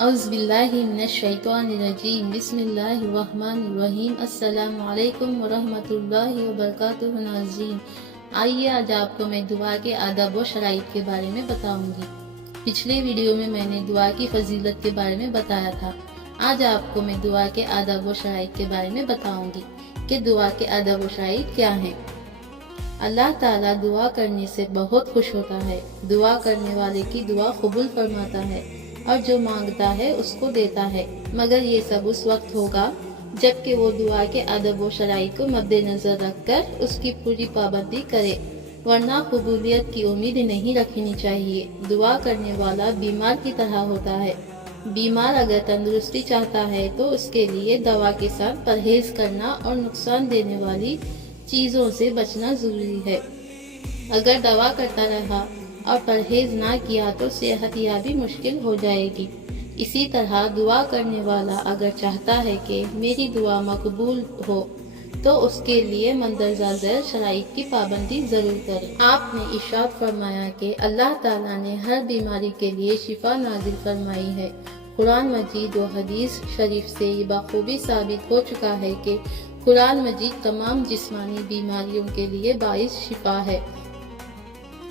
اعوذ باللہ من الشیطان الرجیم بسم اللہ الرحمن الرحیم السلام علیکم ورحمۃ اللہ وبرکاتہ ناظرین، آئیے آج آپ کو میں دعا کے آداب و شرائط کے بارے میں بتاؤں گی۔ پچھلے ویڈیو میں میں نے دعا کی فضیلت کے بارے میں بتایا تھا۔ آج آپ کو میں دعا کے آداب و شرائط کے بارے میں بتاؤں گی کہ دعا کے آداب و شرائط کیا ہیں۔ اللہ تعالیٰ دعا کرنے سے بہت خوش ہوتا ہے۔ دعا کرنے والے کی دعا قبول فرماتا ہے اور جو مانگتا ہے اس کو دیتا ہے، مگر یہ سب اس وقت ہوگا جب کہ وہ دعا کے آداب و شرائط کو مد نظر رکھ کر اس کی پوری پابندی کرے، ورنہ قبولیت کی امید نہیں رکھنی چاہیے۔ دعا کرنے والا بیمار کی طرح ہوتا ہے۔ بیمار اگر تندرستی چاہتا ہے تو اس کے لیے دوا کے ساتھ پرہیز کرنا اور نقصان دینے والی چیزوں سے بچنا ضروری ہے۔ اگر دوا کرتا رہا اور پرہیز نہ کیا تو صحت یابی مشکل ہو جائے گی۔ اسی طرح دعا کرنے والا اگر چاہتا ہے کہ میری دعا مقبول ہو تو اس کے لیے مندرجہ ذیل شرائط کی پابندی ضرور کرے۔ آپ نے ارشاد فرمایا کہ اللہ تعالیٰ نے ہر بیماری کے لیے شفا نازل فرمائی ہے۔ قرآن مجید و حدیث شریف سے یہ بخوبی ثابت ہو چکا ہے کہ قرآن مجید تمام جسمانی بیماریوں کے لیے باعث شفا ہے۔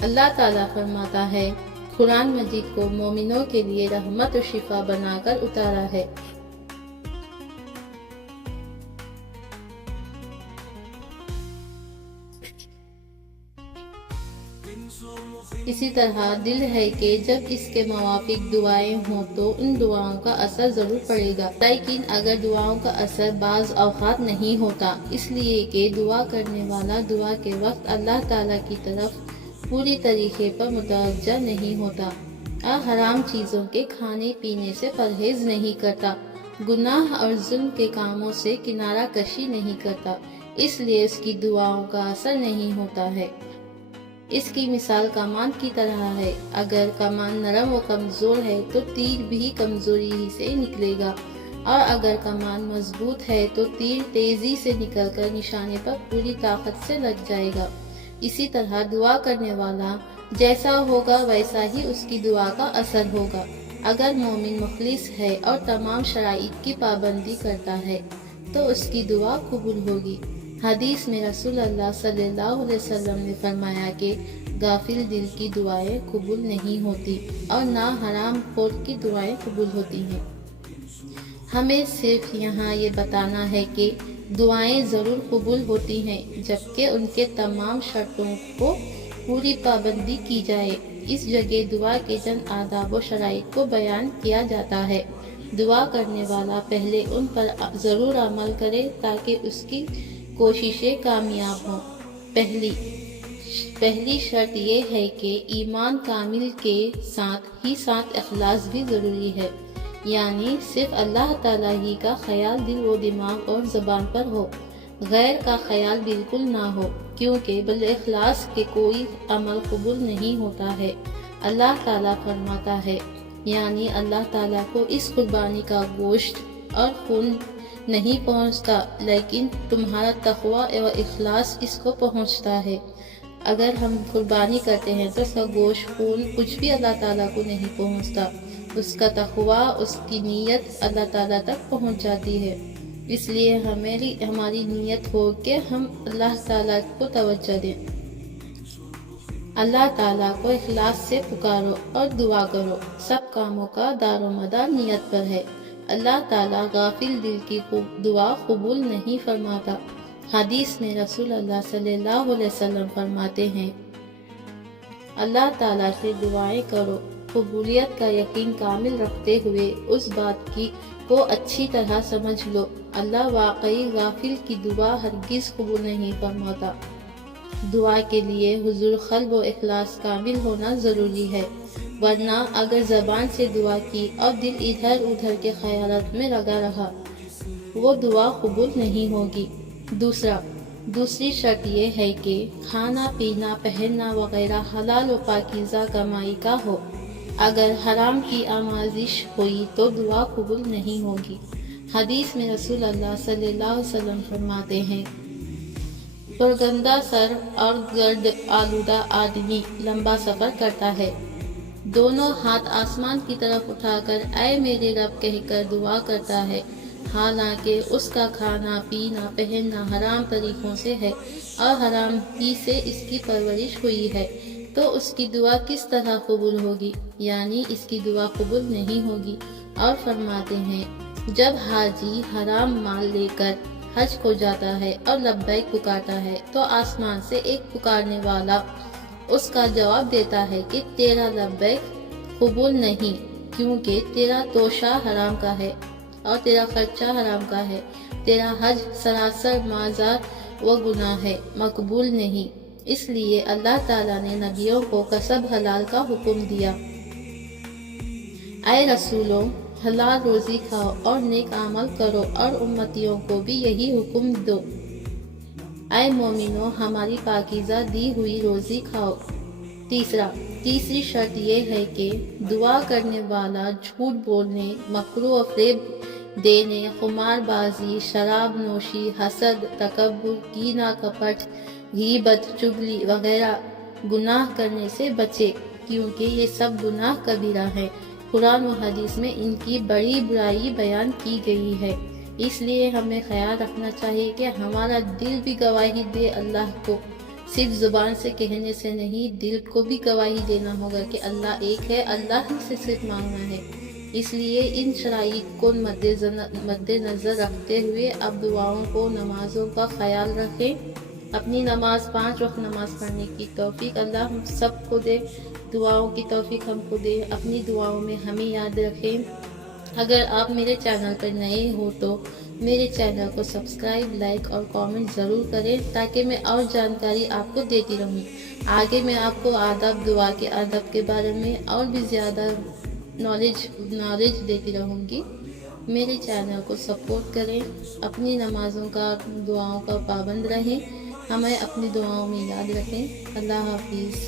اللہ تعالیٰ فرماتا ہے، قرآن مجید کو مومنوں کے لیے رحمت و شفا بنا کر اتارا ہے۔ اسی طرح دل ہے کہ جب اس کے موافق دعائیں ہوں تو ان دعاؤں کا اثر ضرور پڑے گا، لیکن اگر دعاؤں کا اثر بعض اوقات نہیں ہوتا، اس لیے کہ دعا کرنے والا دعا کے وقت اللہ تعالیٰ کی طرف پوری طریقے پر متوجہ نہیں ہوتا اور حرام چیزوں کے کھانے پینے سے پرہیز نہیں کرتا، گناہ اور ظلم کے کاموں سے کنارہ کشی نہیں کرتا، اس لیے اس کی دعاؤں کا اثر نہیں ہوتا ہے۔ اس کی مثال کمان کی طرح ہے۔ اگر کمان نرم و کمزور ہے تو تیر بھی کمزوری ہی سے نکلے گا، اور اگر کمان مضبوط ہے تو تیر تیزی سے نکل کر نشانے پر پوری طاقت سے لگ جائے گا۔ اسی طرح دعا کرنے والا جیسا ہوگا ویسا ہی اس کی دعا کا اثر ہوگا۔ اگر مومن مخلص ہے اور تمام شرائط کی پابندی کرتا ہے تو اس کی دعا قبول ہوگی۔ حدیث میں رسول اللہ صلی اللہ علیہ وسلم نے فرمایا کہ غافل دل کی دعائیں قبول نہیں ہوتی اور نہ حرام خور کی دعائیں قبول ہوتی ہیں۔ ہمیں صرف یہاں یہ بتانا ہے کہ دعائیں ضرور قبول ہوتی ہیں جبکہ ان کے تمام شرطوں کو پوری پابندی کی جائے۔ اس جگہ دعا کے چند آداب و شرائط کو بیان کیا جاتا ہے۔ دعا کرنے والا پہلے ان پر ضرور عمل کرے تاکہ اس کی کوششیں کامیاب ہوں۔ پہلی شرط یہ ہے کہ ایمان کامل کے ساتھ ہی ساتھ اخلاص بھی ضروری ہے، یعنی صرف اللہ تعالیٰ ہی کا خیال دل و دماغ اور زبان پر ہو، غیر کا خیال بالکل نہ ہو، کیونکہ بالاخلاص کے کوئی عمل قبول نہیں ہوتا ہے۔ اللہ تعالیٰ فرماتا ہے، یعنی اللہ تعالیٰ کو اس قربانی کا گوشت اور خون نہیں پہنچتا، لیکن تمہارا تقوی و اخلاص اس کو پہنچتا ہے۔ اگر ہم قربانی کرتے ہیں تو اس کا گوشت خون کچھ بھی اللہ تعالیٰ کو نہیں پہنچتا، اس کا تقوی، اس کی نیت اللہ تعالیٰ تک پہنچ جاتی ہے۔ اس لیے ہماری نیت ہو کہ ہم اللہ تعالیٰ کو توجہ دیں، اللہ تعالیٰ کو اخلاص سے پکارو اور دعا کرو۔ سب کاموں کا دار و مدار نیت پر ہے۔ اللہ تعالیٰ غافل دل کی دعا قبول نہیں فرماتا۔ حدیث میں رسول اللہ صلی اللہ علیہ وسلم فرماتے ہیں، اللہ تعالیٰ سے دعائیں کرو، قبولیت کا یقین کامل رکھتے ہوئے اس بات کو اچھی طرح سمجھ لو، اللہ واقعی غافل کی دعا ہرگز قبول نہیں فرماتا۔ دعا کے لیے حضور قلب و اخلاص کامل ہونا ضروری ہے، ورنہ اگر زبان سے دعا کی اور دل ادھر ادھر کے خیالات میں لگا رہا وہ دعا قبول نہیں ہوگی۔ دوسری شرط یہ ہے کہ کھانا پینا پہننا وغیرہ حلال و پاکیزہ کمائی کا ہو۔ اگر حرام کی آمیزش ہوئی تو دعا قبول نہیں ہوگی۔ حدیث میں رسول اللہ صلی اللہ علیہ وسلم فرماتے ہیں، پرگندہ سر اور گرد آلودہ آدمی لمبا سفر کرتا ہے، دونوں ہاتھ آسمان کی طرف اٹھا کر اے میرے رب کہہ کر دعا کرتا ہے، حالانکہ اس کا کھانا پینا پہننا حرام طریقوں سے ہے اور حرام ہی سے اس کی پرورش ہوئی ہے، تو اس کی دعا کس طرح قبول ہوگی؟ یعنی اس کی دعا قبول نہیں ہوگی۔ اور فرماتے ہیں جب حاجی حرام مال لے کر حج کو جاتا ہے اور لبیک پکارتا ہے تو آسمان سے ایک پکارنے والا اس کا جواب دیتا ہے کہ تیرا لبیک قبول نہیں، کیونکہ تیرا توشہ حرام کا ہے اور تیرا خرچہ حرام کا ہے، تیرا حج سراسر معذرت و گناہ ہے، مقبول نہیں۔ اس لیے اللہ تعالیٰ نے نبیوں کو کسب حلال کا حکم دیا، اے رسولوں حلال روزی کھاؤ اور نیک عمل کرو، اور امتیوں کو بھی یہی حکم دو، اے مومنو ہماری پاکیزہ دی ہوئی روزی کھاؤ۔ تیسری شرط یہ ہے کہ دعا کرنے والا جھوٹ بولنے، مکر و فریب دینے، خمار بازی، شراب نوشی، حسد، تکبر، کینہ کپٹ، غیبت، چغلی وغیرہ گناہ کرنے سے بچے، کیونکہ یہ سب گناہ کبیرہ ہیں۔ قرآن و حدیث میں ان کی بڑی برائی بیان کی گئی ہے، اس لیے ہمیں خیال رکھنا چاہیے کہ ہمارا دل بھی گواہی دے اللہ کو، صرف زبان سے کہنے سے نہیں، دل کو بھی گواہی دینا ہوگا کہ اللہ ایک ہے، اللہ ہی سے صرف مانگنا ہے۔ اس لیے ان شرائط کو مد نظر رکھتے ہوئے اب دعاؤں کو، نمازوں کا خیال رکھیں۔ اپنی نماز 5 وقت نماز پڑھنے کی توفیق اللہ ہم سب کو دے، دعاؤں کی توفیق ہم کو دے، اپنی دعاؤں میں ہمیں یاد رکھیں۔ اگر آپ میرے چینل پر نئے ہو تو میرے چینل کو سبسکرائب، لائک اور کامنٹ ضرور کریں تاکہ میں اور جانکاری آپ کو دیتی رہوں۔ آگے میں آپ کو آداب، دعا کے آداب کے بارے میں اور بھی زیادہ نالج دیتی رہوں گی۔ میرے چینل کو سپورٹ کریں، اپنی نمازوں کا، دعاؤں کا پابند رہیں، ہمیں اپنی دعاؤں میں یاد رکھیں۔ اللہ حافظ۔